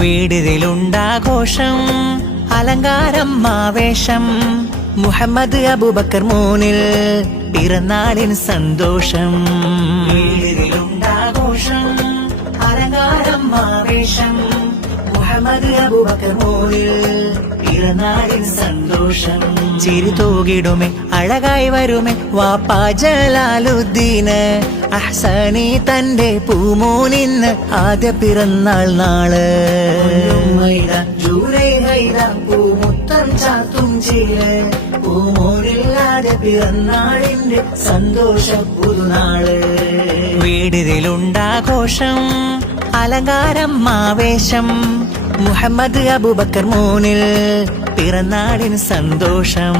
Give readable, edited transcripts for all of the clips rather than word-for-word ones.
വീടിലുണ്ടാഘോഷം അലങ്കാരം ആവേശം മുഹമ്മദ് അബൂബക്കർ മോനിൽ പിറന്നാളിന് സന്തോഷം. വീടിലുണ്ടാഘോഷം അലങ്കാരം ആവേശം മുഹമ്മദ് അബൂബക്കർ മോനിൽ പിറന്നാളിന് സന്തോഷം. ചിരി തൂകിടുമേ അഴകായി വരുമേ വാപ്പാ ജലാലുദ്ദീന് അഹ്സനി തന്റെ പൂമോനിന്ന് ആദ്യ പിറന്നാൾ നാള്. പൂമുത്തം ചാത്തും ചേര് പൂമോനില്ലാതെ പിറന്നാളിന്റെ സന്തോഷ പുതുനാള്. വീടിലുണ്ടാഘോഷം അലങ്കാരം ആവേശം മുഹമ്മദ് അബൂബക്കർ മോനിൽ പിറന്നാളിന് സന്തോഷം.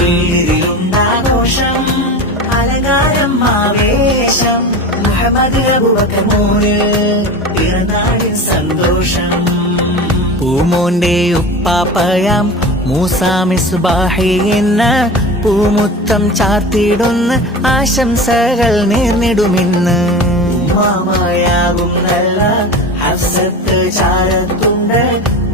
വീടിലുണ്ടാഘോഷം അലങ്കാരം ആവേശം മുഹമ്മദ് അബൂബക്കർ മോനിൽ പിറന്നാളിന് സന്തോഷം. പൂമോന്റെ ഉപ്പാപ്പയാം മൂസാ മിസ്ബാഹി എന്ന പൂമുത്തം ചാർത്തിടുന്ന ആശംസകൾ നേർന്നിടുമിന്ന്. മാമയാകും നല്ല ഹഫ്സത്ത് ചാരത്തുണ്ട്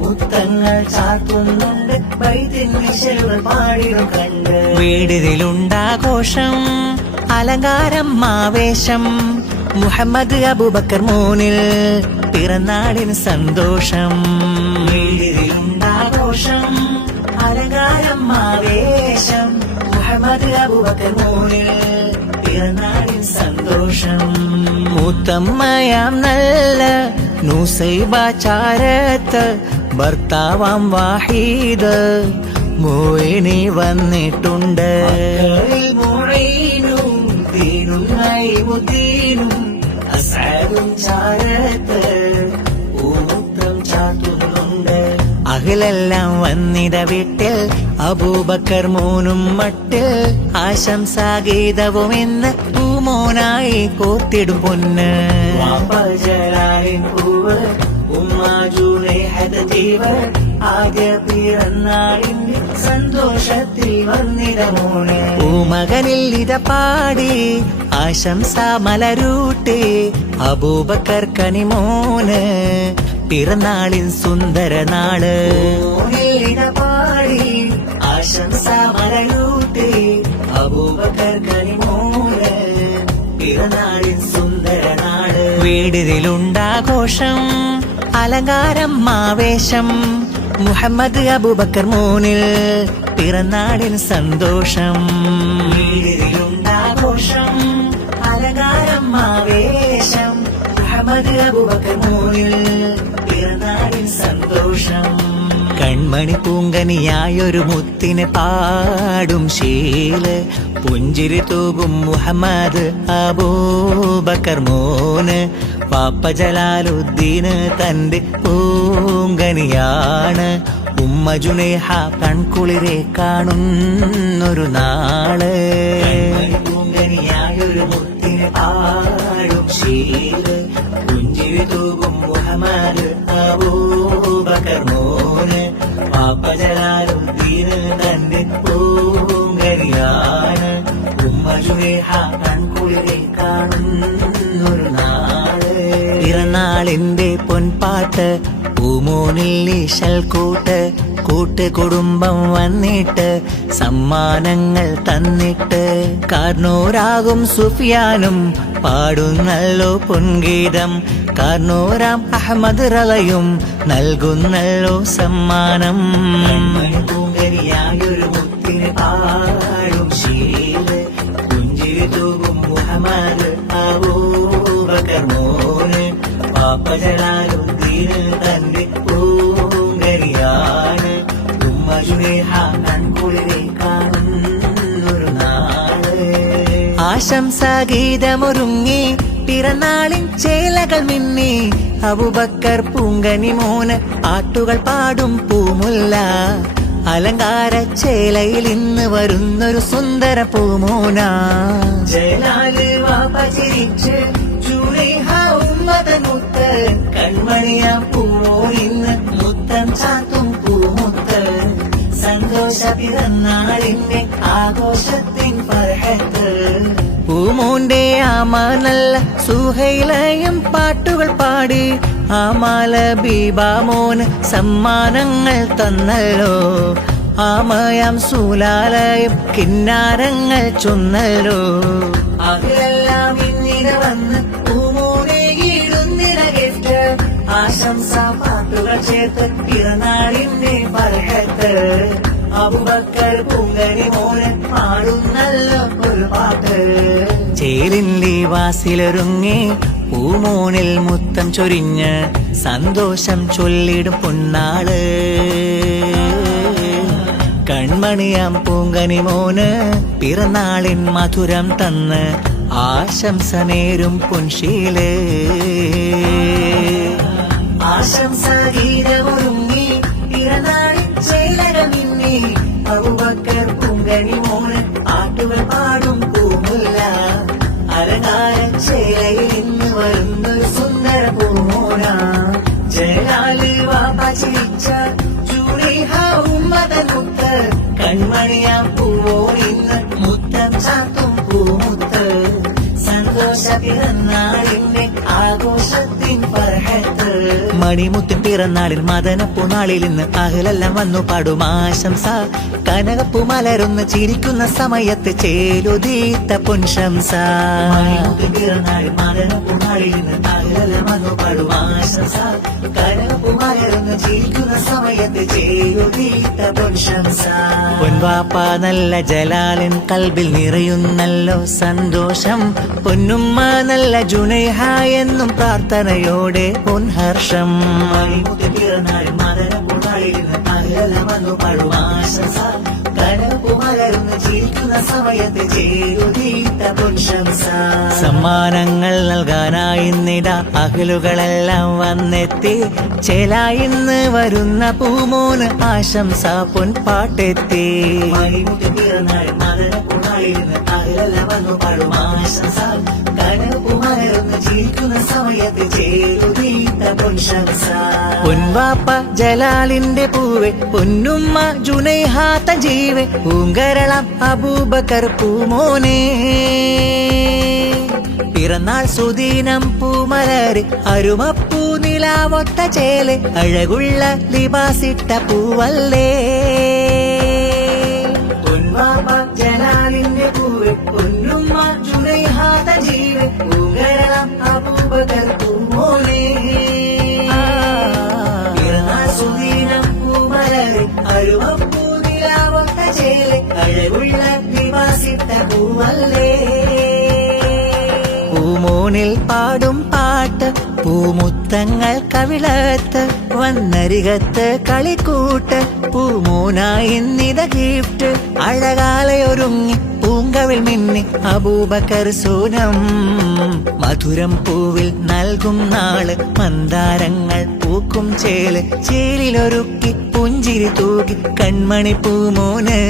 മുത്തങ്ങൾ ചാർത്തുന്നുണ്ട് ബൈത്തിൻ വിശലുകൾ പാടിടും കണ്ട്. വീടിലുണ്ടാഘോഷം അലങ്കാരം ആവേശം മുഹമ്മദ് അബൂബക്കർ മോനിൽ പിറന്നാളിന് സന്തോഷം. വീടിലുണ്ടാഘോഷം അലങ്കാരം ആവേശം മുഹമ്മദ് അബൂബക്കർ മോനിൽ പിറന്നാളിന് സന്തോഷം. മൂത്തമ്മയാം നല്ല നൂസൈബ ചാരത്ത് ഭർത്താവാം വാഹീദ് മോയിനി വന്നിട്ടുണ്ട്. ചാരത്ത് പൂമുത്തം ചാത്തുന്നുണ്ട്. അഖിലെല്ലാം വന്നിട വീട്ടിൽ അബൂബക്കർ മോനും മട്ടിൽ ആശംസാഗീതവും ഇന്ന് പൂമോനായി കോർത്തിടും പൊന്ന്. ജലാലിൻ പൂവ് ആദ്യ പിറന്നാളിന്റെ സന്തോഷത്തിൽ വന്നിട മോന്. പൂമകനിൽ ഇത പാടി ആശംസ മലരൂട്ടി അബൂബക്കർ കനിമോന് പിറന്നാളിൻ സുന്ദര നാള്. പാടി ആശംസ മലരൂട്ടി അബൂബക്കർ കനിമോന് പിറന്നാളിൻ സുന്ദര നാള്. വീടിലുണ്ടാഘോഷം അലങ്കാരം ആവേശം മുഹമ്മദ് അബൂബക്കർ മോനിൽ പിറന്നാളിന് സന്തോഷം. വീടിലുണ്ടാഘോഷം അലങ്കാരം ആവേശം മുഹമ്മദ് അബൂബക്കർ മോനിൽ പിറന്നാളിന് സന്തോഷം. കൺമണി പൂങ്കനിയായൊരു മുത്തിനെ പാടും ശീല് പുഞ്ചിരി തൂകും മുഹമ്മദ് അബൂബക്കർ മോന്. പാപ്പ ജലാലുദ്ദീന് തന്റെ പൂങ്കനിയാണ്. ഉമ്മ ജുനൈഹ കൺകുളിരെ കാണുന്നൊരു നാള്. പൂങ്കനിയായൊരു മുത്തിനെ പാടും ശീല് പുഞ്ചിരി തൂകും മുഹമ്മദ് അബൂബക്കർ മോന്. പാപ്പ ജലാലുദ്ദീന് തന്റെ പൂങ്കനിയാണ്. ഉമ്മ ജുനൈഹ കൺകുളിരെ കാണുന്നൊരു നാള്. പിറന്നാളിന്റെ പൊൻപാട്ട് പൂമോനിൽ ഈശൽ കൂട്ട് കുടുംബം വന്നിട്ട് സമ്മാനങ്ങൾ തന്നിട്ട് കാർണോരാകും സുഫിയാനും പാടുന്നല്ലോ പൊൻഗീതം. കാർണോരാം അഹമ്മദ് റളയും നൽകുന്നല്ലോ സമ്മാനം. പൂങ്കരിയായൊരു മുത്തിന് പാടും ശീല് പുഞ്ചിരി തൂകും മുഹമ്മദ് അബൂബക്കർ മോന്. പാപ്പ ജലാലുദ്ദീന് തന്റെ പൂങ്കരിയാണ്. ഉമ്മ ജുനൈഹ കൺകുളിരെ കാണുന്നൊരു നാള്. ആശംസാഗീതമൊരുങ്ങി പിറന്നാളിൻ ചേലകൾ മിന്നി അബൂബക്കർ പൂങ്കനി മോന് ആട്ടുകൾ പാടും പൂമുല്ല. അലങ്കാര ചേലയിൽ ഇന്ന് വരുന്നൊരു സുന്ദര പൂമോന. ജലാല് വാപ്പ ചിരിച്ച് ജുനൈഹ ഉമ്മതൻ മുത്ത് കൺമണിയാ പൂമോ ഇന്ന് മുത്തം ചാത്തും പൂമുത്ത്. സന്തോഷ പിറന്നാളിന്റെ ആഘോഷത്തിൻ ഫർഹത്ത് പൂമോന്റെ ഉസാമ നല്ല സുഹൈലയും പാട്ടുകൾ പാടി ആമാല ബീബാമോന് സമ്മാനങ്ങൾ തന്നല്ലോ. ആമയാം സൂലാലയും കിന്നാരങ്ങൾ ചൊന്നല്ലോ. അതെല്ലാം ഇന്നിനെ വന്ന് പൂമോനേകിടുന്നിന ഗിഫ്റ്റ് ആശംസ പാട്ടുകൾ ചേർത്ത് പിറന്നാളിന്റെ ബർക്കത്ത്. അബൂബക്കർ പൂങ്കനി മോനെ പാടുന്നല്ല ഒരു പാട്ട്. ചേലിന്റെ വാസിലൊരുങ്ങി പൂമോനിൽ മുത്തം ചൊരിഞ്ഞ് സന്തോഷം ചൊല്ലിടും പൊന്നാള്. കൺമണിയാം പൂങ്കനി മോന് പിറന്നാളിൻ മധുരം തന്ന് ആശംസ നേരും പൊൻശീല്. ആശംസ ഗീതമൊരുങ്ങി പിറന്നാളിൻ ചേലകൾ മിന്നി അബൂബക്കർ പൂങ്കനി മോന് പാട്ടുകൾ പാടും പൂമുല്ല. അലങ്കാര ചേലയിൽ ഇന്ന് വരുന്നൊരു സുന്ദര പൂമോന. ജലാല് വാപ്പ ചിരിച്ച ജൂലിഹ ഉമ്മതൻ മുത്ത്. കൺമണിയാം പൂവോൻ ഇന്ന് മുത്തം ചാത്തും പൂമുത്ത്. സന്തോഷ പിറന്നാളിന്റെ ആഘോഷത്തിൻ ഫർഹത്ത്. മണിമുത്തിൻ പിറന്നാളിൽ മദനപ്പൂനാളിൽ ഇന്ന് അഹലെല്ലാം വന്നു പാടും ആശംസ. കനകപ്പൂ മലരുന്ന് ചിരിക്കുന്ന സമയത്ത് ചേലുദീത്ത പൊൻശംസ. മണിമുത്തിൻ പിറന്നാളിൽ മദനപ്പൂനാളിൽ ഇന്ന് അഹലെല്ലാം വന്നു പാടും ആശംസ. കനകപ്പൂ മലരുന്ന് ചിരിക്കുന്ന സമയത്ത് ചേലുദീത്ത പൊൻശംസ. പൊൻവാപ്പ നല്ല ജലാലിൻ കൽബിൽ നിറയുന്നല്ലോ സന്തോഷം. പൊന്നുമ്മ നല്ല ജുനൈഹ എന്നും പ്രാർത്ഥനയോടെ പൊൻഹർഷം. മണിമുത്തിൻ പിറന്നാളിൽ മദനപ്പൂനാളിൽ ഇന്ന് അഹലെല്ലാം വന്നു പാടും ആശംസ. കനകപ്പൂ മലരുന്ന് ചിരിക്കുന്ന സമയത്ത് ചേലുദീത്ത പൊൻശംസ. സമ്മാനങ്ങൾ നൽകാനായി ഇന്നിതാ അഹലുകളെല്ലാം വന്നെത്തി. ചേലായിന്ന് വരുന്ന പൂമോന് ആശംസ പൊൻപാട്ടെത്തി. മണിമുത്തിൻ പിറന്നാളിൽ മദനപ്പൂനാളിൽ ഇന്ന് അഹലെല്ലാം വന്നു പാടും ആശംസ. കനകപ്പൂ മലരുന്ന് ചിരിക്കുന്ന സമയത്ത് ചേലുദീത്ത പൊൻശംസ. പൊൻവാപ്പ ജലാലിന്റെ പൂവെ പൊന്നുമ്മ ജുനൈഹ തജീവെ പൂങ്കരളം അബൂബക്കർ പൂമോനെ. പിറന്നാൾ സുദീനം പൂമലര് അരുമപ്പൂ നിലാവൊത്ത ചേല് അഴകുള്ള ലിബാസിട്ട പൂവല്ലേ. പൊൻവാപ്പ ജലാലിന്റെ പൂവെ പൊന്നുമ്മ ജുനൈഹ തജീവെ പൂങ്കരളം അബൂബക്കർ പൂമോനെ. പിറന്നാൾ സുദീനം പൂമലര് അരുമപ്പൂ നിലാവൊത്ത ചേല് അഴകുള്ള ലിബാസിട്ട പൂവല്ലേ. പൂമോനിൽ പാടും പാട്ട് പൂമുത്തങ്ങൾ കവിളത്ത് വന്നരികത്ത് കളിക്കൂട്ട്. പൂമോനായി നിത ഗിഫ്റ്റ് അഴകാലയൊരുങ്ങി പൂങ്കവിൽ മിന്നി അബൂബക്കർ സൂനം. മധുരം പൂവിൽ നൽകും നാള് മന്ദാരങ്ങൾ പൂക്കും ചേല്. ചേലിലൊരുക്കി പുഞ്ചിരി തൂകി കൺമണി പൂമോന്.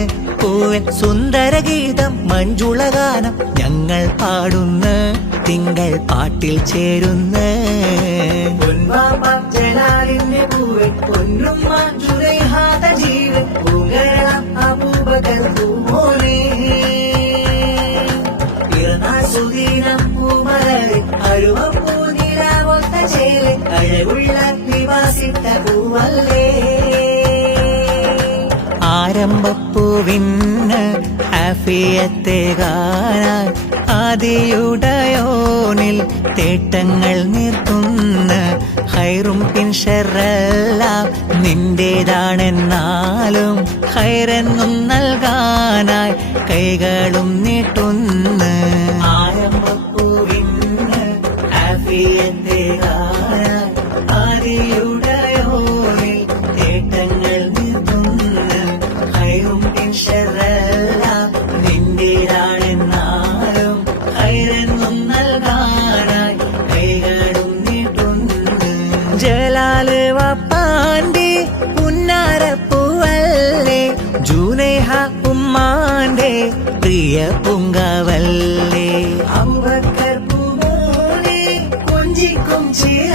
പൂവൻ സുന്ദര ഗീതം മഞ്ജുള ഗാനം ഞങ്ങൾ പാടുന്ന തിങ്കൾ പാട്ടിൽ ചേരുന്ന. പൊൻവാപ്പ ജലാലിന്റെ പൂവെ പൊന്നുമ്മ ജുനൈഹ തജീവെ പൂങ്കരളം അബൂബക്കർ പൂമോനെ. പിറന്നാൾ സുദീനം പൂമലര് അരുമപ്പൂ നിലാവൊത്ത ചേല് അഴകുള്ള ലിബാസിട്ട പൂവല്ലേ. ആരംഭപ്പൂവിന് ആഫിയത്തേകാനായി ആദിയുടയോനിൽ തേട്ടങ്ങൾ നിർത്തുന്ന ഹൈറും പിൻഷറെല്ലാം നിന്റേതാണെന്നാലും ഹൈറെന്നും നൽകാനായി കൈകളും നീട്ടുന്ന. ആരംഭപ്പൂവിന് ആഫിയത്തേകാനായി ആദിയുടയോനിൽ തേട്ടങ്ങൾ നിർത്തുന്ന ഹൈറും പിൻഷറെല്ലാം നിന്റേതാണെന്നാലും ഹൈറെന്നും നൽകാനായി കൈകളും നീട്ടുന്നു. ജലാല് വാപ്പാന്റെ പുന്നാരപ്പൂവല്ലേ. ജുനൈഹ ഉമ്മാന്റെ പ്രിയ പൂങ്കാവല്ലേ. അബൂബക്കർ പൂമോനെ കൊഞ്ചിക്കും ചിര